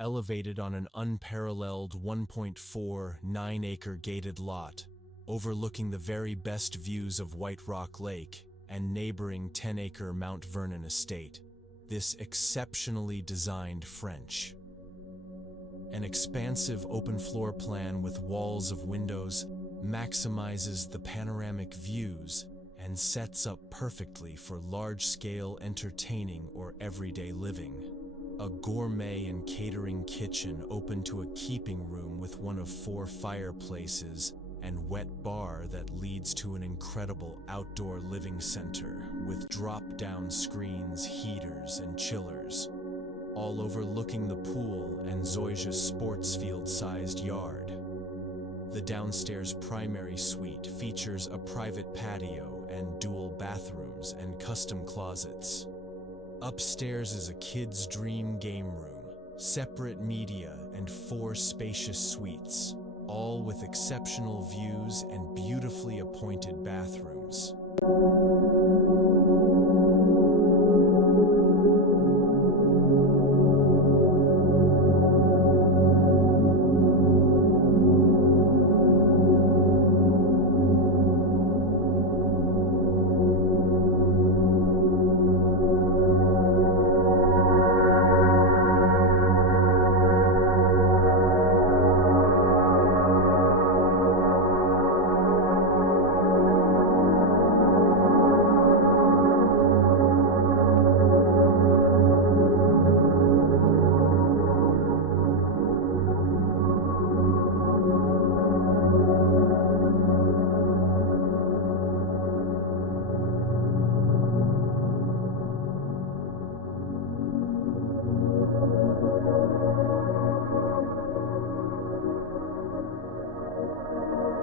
elevated on an unparalleled 1.49-acre gated lot, overlooking the very best views of White Rock Lake and neighboring 10-acre Mount Vernon estate. This exceptionally designed French. An expansive open floor plan with walls of windows maximizes the panoramic views and sets up perfectly for large-scale entertaining or everyday living. A gourmet and catering kitchen open to a keeping room with one of 4 fireplaces and wet bar that leads to an incredible outdoor living center with drop-down screens, heaters, and chillers, all overlooking the pool and Zoysia's sports field-sized yard. The downstairs primary suite features a private patio and dual bathrooms and custom closets. Upstairs is a kid's dream game room, separate media, and 4 spacious suites, all with exceptional views and beautifully appointed bathrooms.